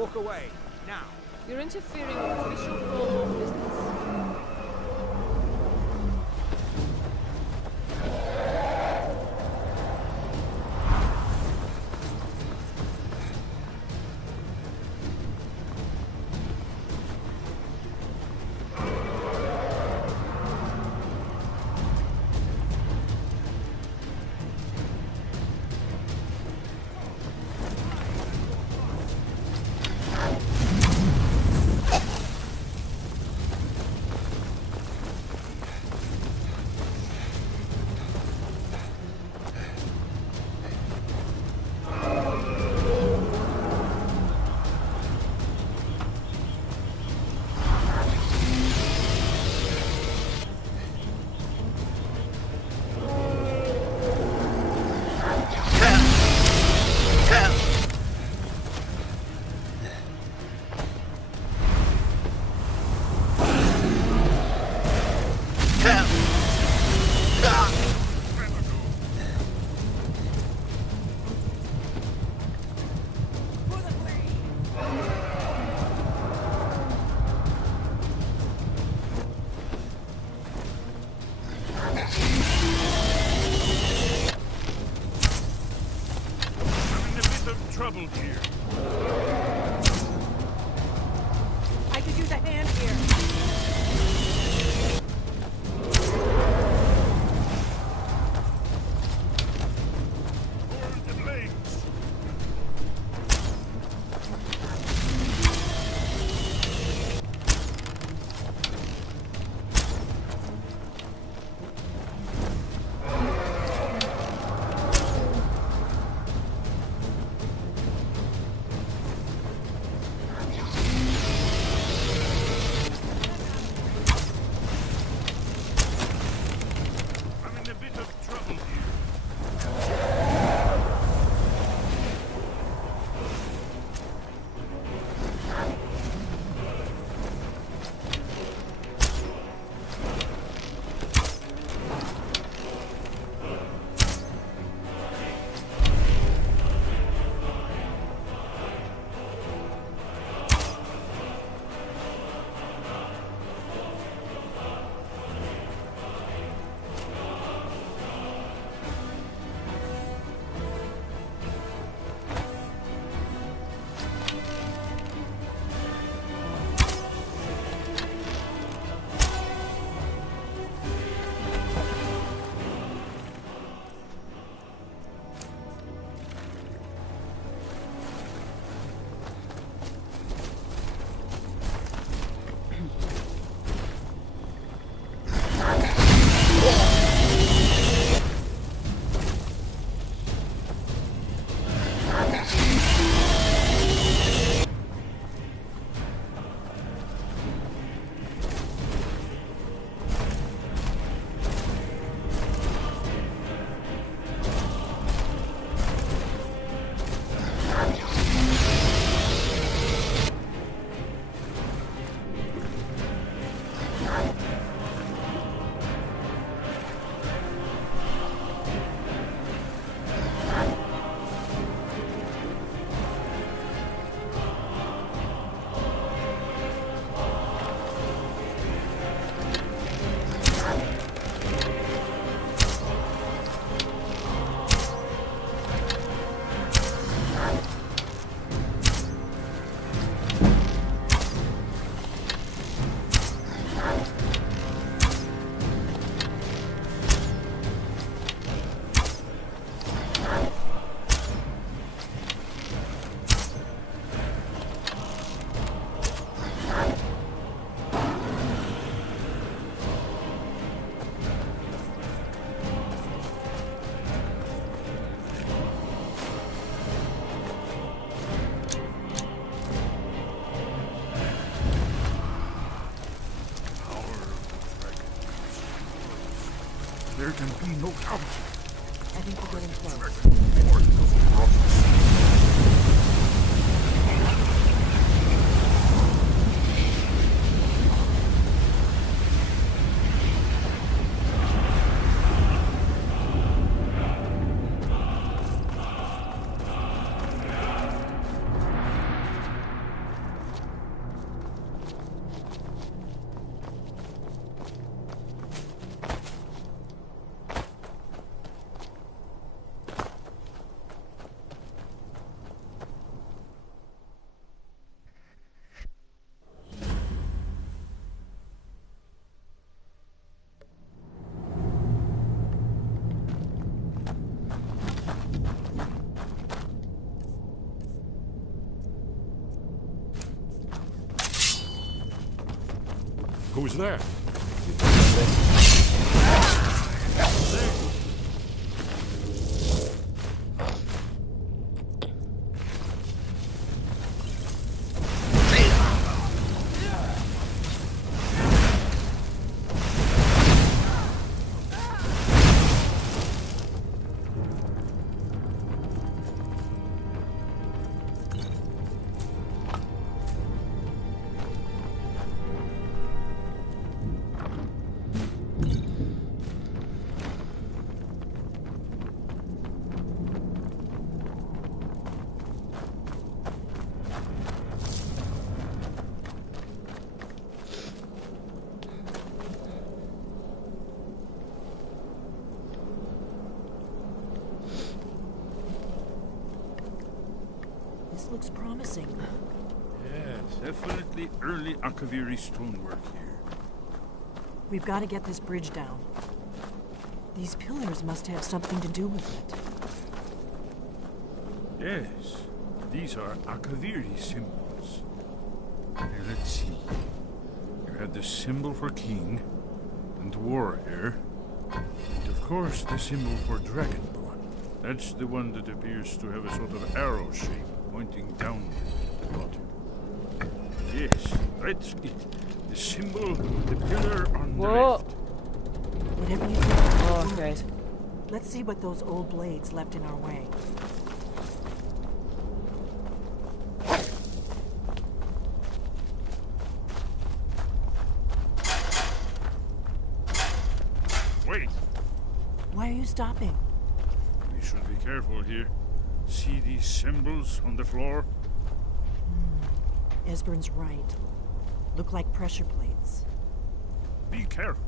Walk away, now. You're interfering with official Thrallborn business. Trouble here. I could use a hand here. Burn the flames. There can be no doubt. I think we're getting close. Lord of the prophets. Who's there? This looks promising. Yes, definitely early Akaviri stonework here. We've got to get this bridge down. These pillars must have something to do with it. Yes, these are Akaviri symbols. Here, let's see. You had the symbol for king and warrior, and of course the symbol for dragonborn. That's the one that appears to have a sort of arrow shape pointing downward at the bottom. Yes, that's it. The symbol of the pillar on the Whoa. left. Whatever you think. Oh, great. Let's see what those old blades left in our way. Wait, Why are you stopping? we should be careful here. See these symbols on the floor? Esbern's right. Look like pressure plates. Be careful.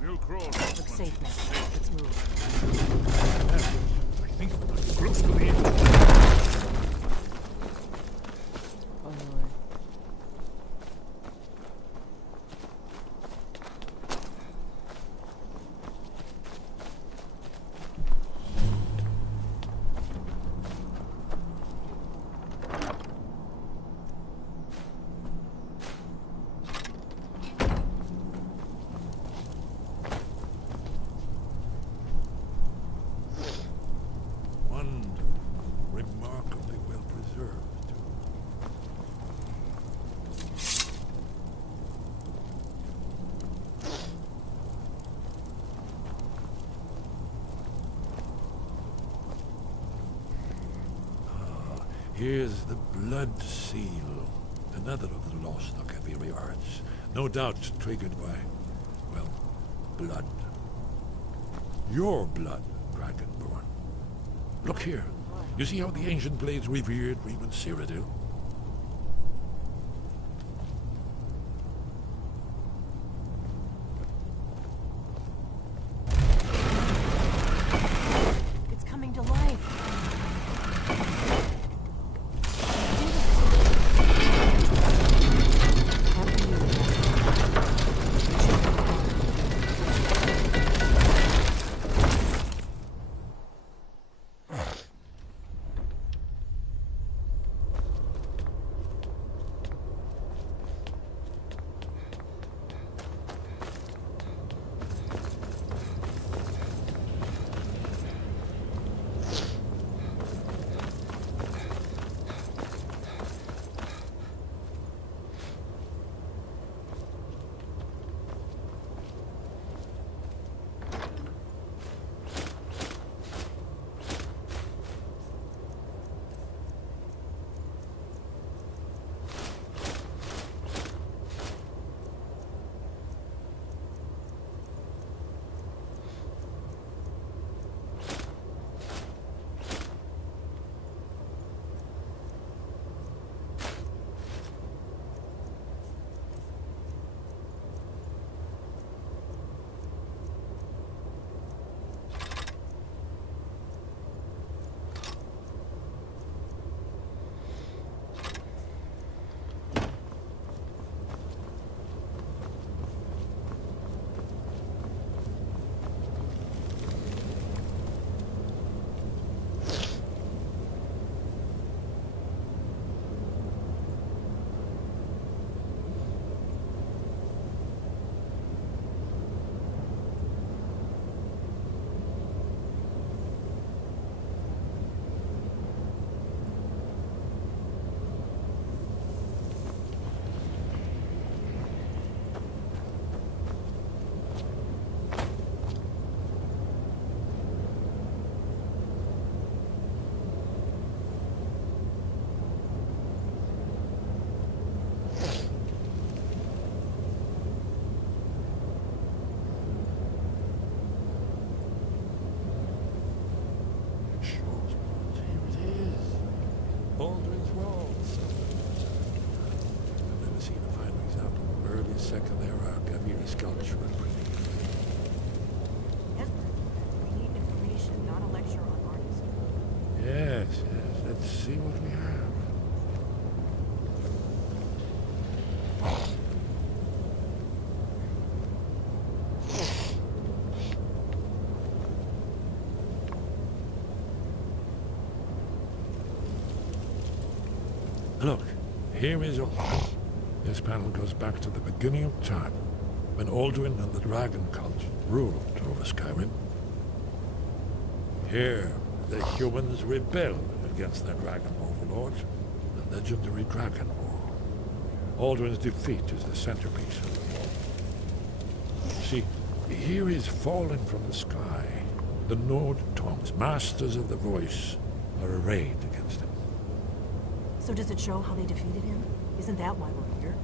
We'll crawl. Looks safe now. Let's move. I think we're close to the end. Oh, no. Wonder. Remarkably well preserved. Here's the blood seal. Another of the lost Akaviri arts. No doubt triggered by, well, blood. Your blood, Dragonborn. Look here. You see how the ancient blades revered even Cyrodiil? It's coming to life. sculptural relief. Esbern, we need information, not a lecture on artists. Yes, let's see what we have. Look, here is Alduin. This panel goes back to the beginning of time, when Alduin and the dragon cult ruled over Skyrim. Here, the humans rebelled against their dragon overlords, the legendary Dragon War. Alduin's defeat is the centerpiece of the war. See, here is fallen from the sky. The Nord tongues, masters of the voice, are arrayed against him. So does it show how they defeated him? Isn't that why we're here?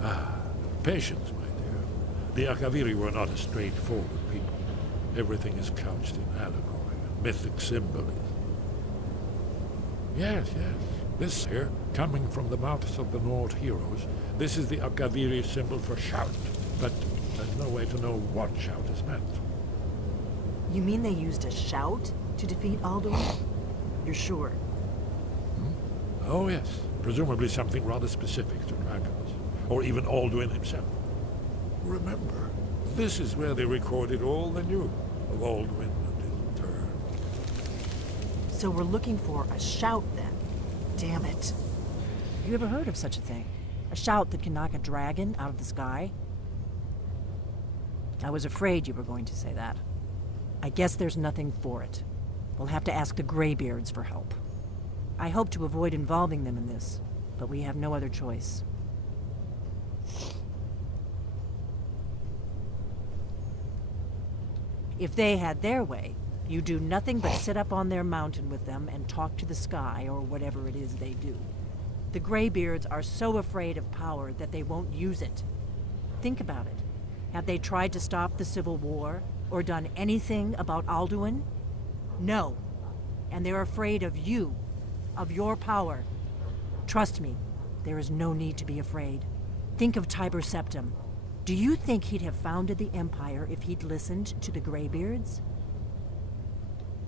Ah, patience, my dear. The Akaviri were not a straightforward people. Everything is couched in allegory, mythic symbolism. Yes. This here, coming from the mouths of the Nord heroes, this is the Akaviri symbol for shout. But there's no way to know what shout is meant. You mean they used a shout to defeat Alduin? You're sure? Oh yes, presumably something rather specific to dragons, or even Alduin himself. Remember, this is where they recorded all they knew of Alduin and his turn. So we're looking for a shout then. Damn it. You ever heard of such a thing? A shout that can knock a dragon out of the sky? I was afraid you were going to say that. I guess there's nothing for it. We'll have to ask the Greybeards for help. I hope to avoid involving them in this, but we have no other choice. If they had their way, you do nothing but sit up on their mountain with them and talk to the sky or whatever it is they do. The Greybeards are so afraid of power that they won't use it. Think about it. Have they tried to stop the Civil War or done anything about Alduin? No. And they're afraid of you. Of your power. Trust me, there is no need to be afraid. Think of Tiber Septim. Do you think he'd have founded the Empire if he'd listened to the Greybeards?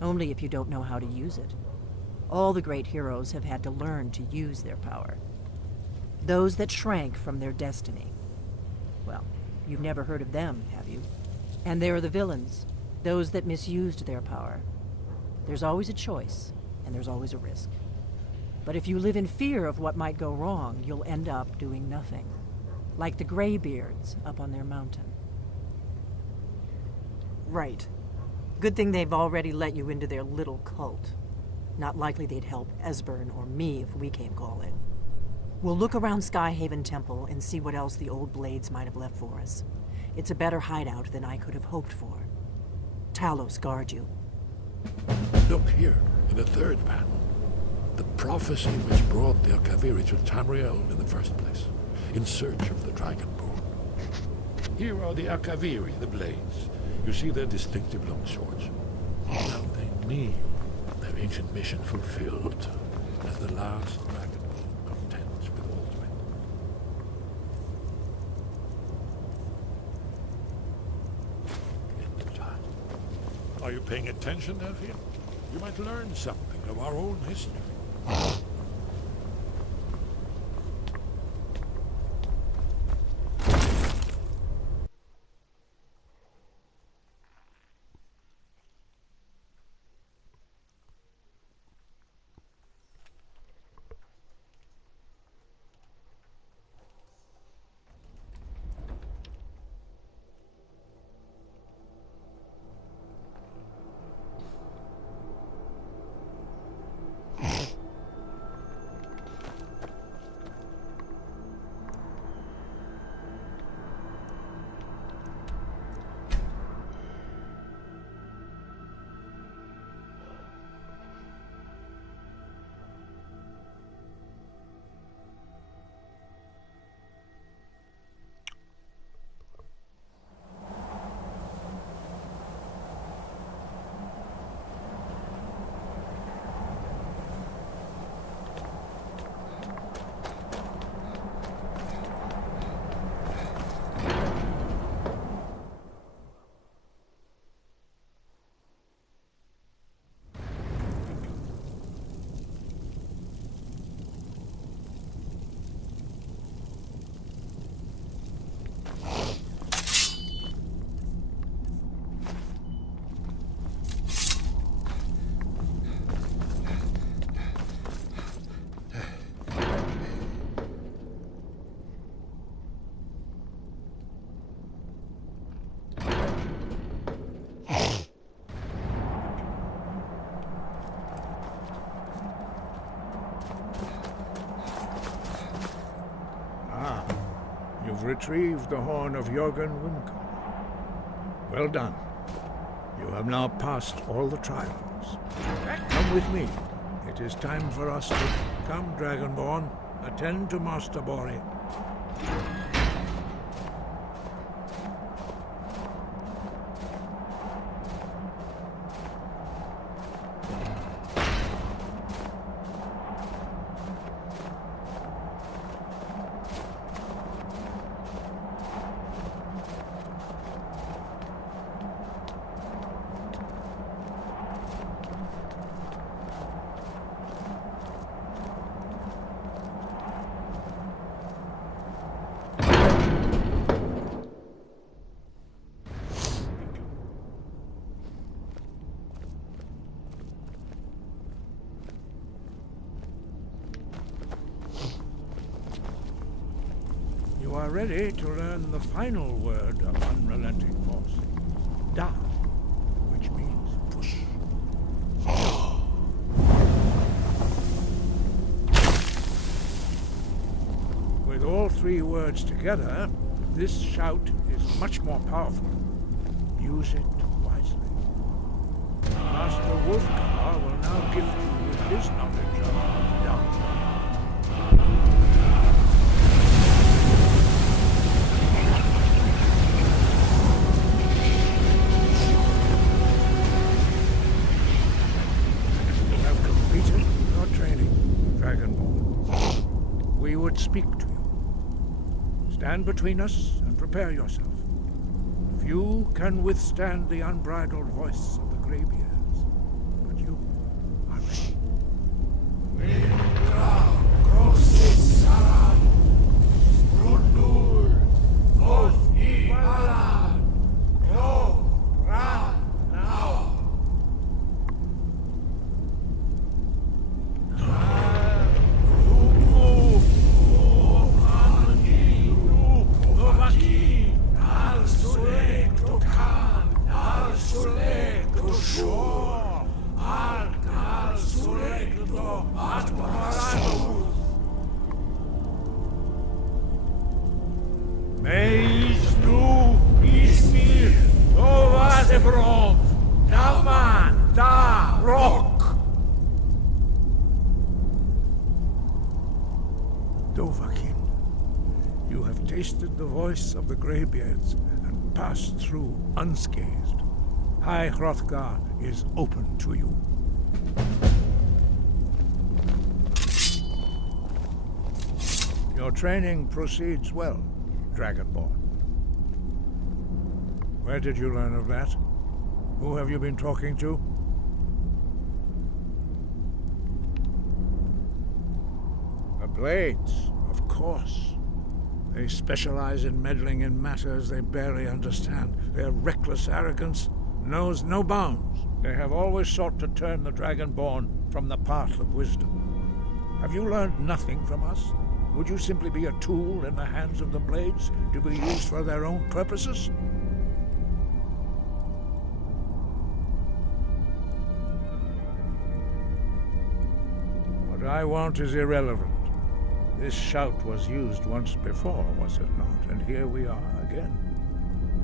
Only if you don't know how to use it. All the great heroes have had to learn to use their power. Those that shrank from their destiny. Well, you've never heard of them, have you? And there are the villains, those that misused their power. There's always a choice, and there's always a risk. But if you live in fear of what might go wrong, you'll end up doing nothing. Like the Greybeards up on their mountain. Right. Good thing they've already let you into their little cult. Not likely they'd help Esbern or me if we came calling. We'll look around Skyhaven Temple and see what else the old Blades might have left for us. It's a better hideout than I could have hoped for. Talos guard you. Look here, in the third panel. The prophecy which brought the Akaviri to Tamriel in the first place, in search of the Dragonborn. Here are the Akaviri, the Blades. You see their distinctive long swords. Now they kneel, their ancient mission fulfilled, as the last Dragonborn contends with Alduin. End of time. Are you paying attention, Delphine? You might learn something of our own history. retrieved the horn of Jörgen Wimkum. Well done. You have now passed all the trials. Come with me. It is time for us to... Come, Dragonborn. Attend to Master Bori. You are ready to learn the final word of unrelenting force. Da, which means push. With all three words together, this shout is much more powerful. Use it wisely. Master Wolfgar will now gift you with his knowledge of Da. We would speak to you. Stand between us and prepare yourself. Few can withstand the unbridled voice of the Greybeards, but you are ready. Dovahkiin, you have tasted the voice of the Greybeards and passed through unscathed. High Hrothgar is open to you. Your training proceeds well, Dragonborn. Where did you learn of that? Who have you been talking to? The Blades, of course. They specialize in meddling in matters they barely understand. Their reckless arrogance knows no bounds. They have always sought to turn the Dragonborn from the path of wisdom. Have you learned nothing from us? Would you simply be a tool in the hands of the Blades to be used for their own purposes? What I want is irrelevant. This shout was used once before, was it not? And here we are again.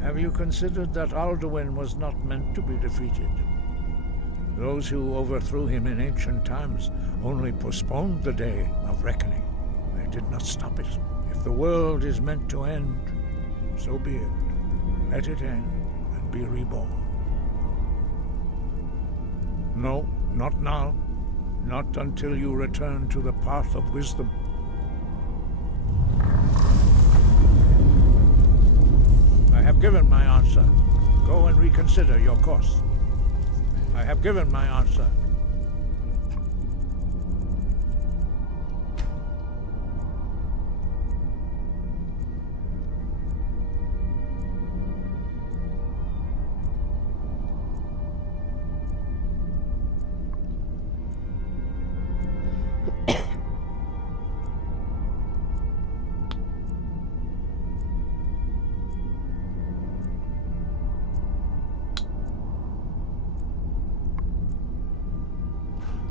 Have you considered that Alduin was not meant to be defeated? Those who overthrew him in ancient times only postponed the day of reckoning. They did not stop it. If the world is meant to end, so be it. Let it end and be reborn. No, not now. Not until you return to the path of wisdom. I have given my answer. Go and reconsider your course. I have given my answer.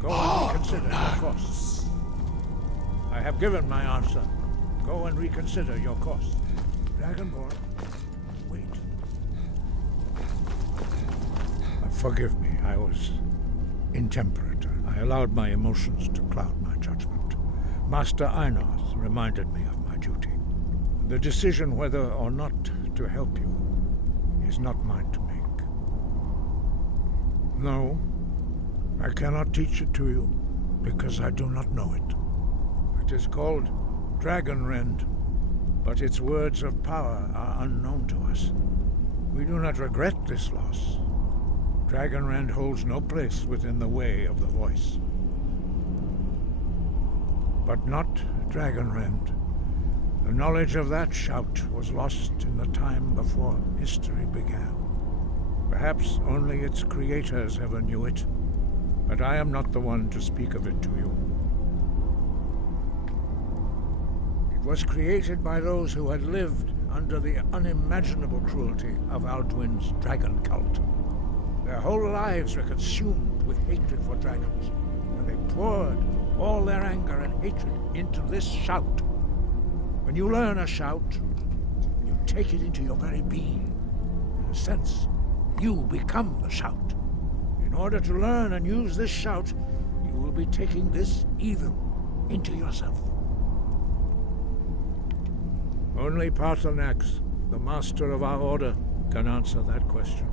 Go and reconsider your course. I have given my answer. Go and reconsider your course. Dragonborn, wait. Forgive me, I was intemperate. I allowed my emotions to cloud my judgment. Master Einarth reminded me of my duty. The decision whether or not to help you is not mine to make. No, I cannot teach it to you because I do not know it. It is called Dragonrend, but its words of power are unknown to us. We do not regret this loss. Dragonrend holds no place within the way of the voice. But not Dragonrend. The knowledge of that shout was lost in the time before history began. Perhaps only its creators ever knew it, but I am not the one to speak of it to you. It was created by those who had lived under the unimaginable cruelty of Alduin's dragon cult. Their whole lives were consumed with hatred for dragons, and they poured all their anger and hatred into this shout. When you learn a shout, you take it into your very being. In a sense, you become the shout. In order to learn and use this shout, you will be taking this evil into yourself. Only Paarthurnax, the master of our order, can answer that question,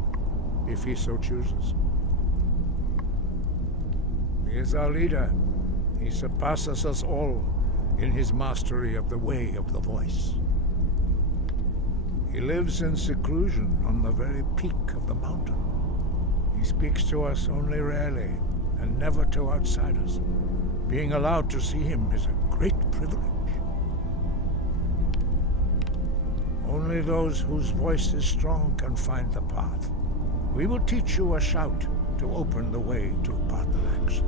if he so chooses. He is our leader. He surpasses us all in his mastery of the way of the voice. He lives in seclusion on the very peak of the mountain. He speaks to us only rarely, and never to outsiders. Being allowed to see him is a great privilege. Only those whose voice is strong can find the path. We will teach you a shout to open the way to Paarthurnax.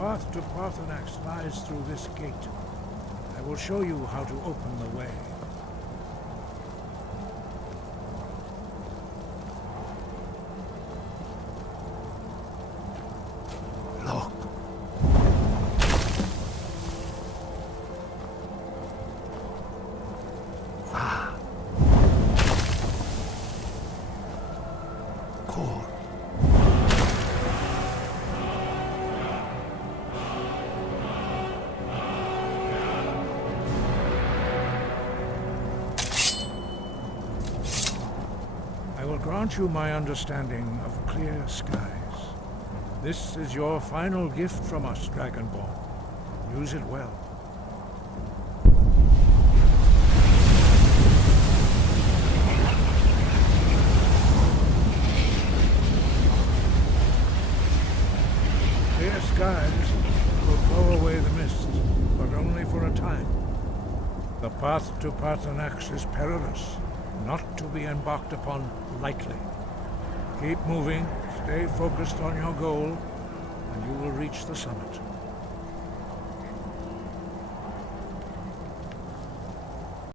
The path to Paarthurnax lies through this gate. I will show you how to open the way. Look. Ah. Cool. I will grant you my understanding of clear skies. This is your final gift from us, Dragonborn. Use it well. Clear skies will blow away the mist, but only for a time. The path to Paarthurnax is perilous, not to be embarked upon lightly. Keep moving, stay focused on your goal, and you will reach the summit.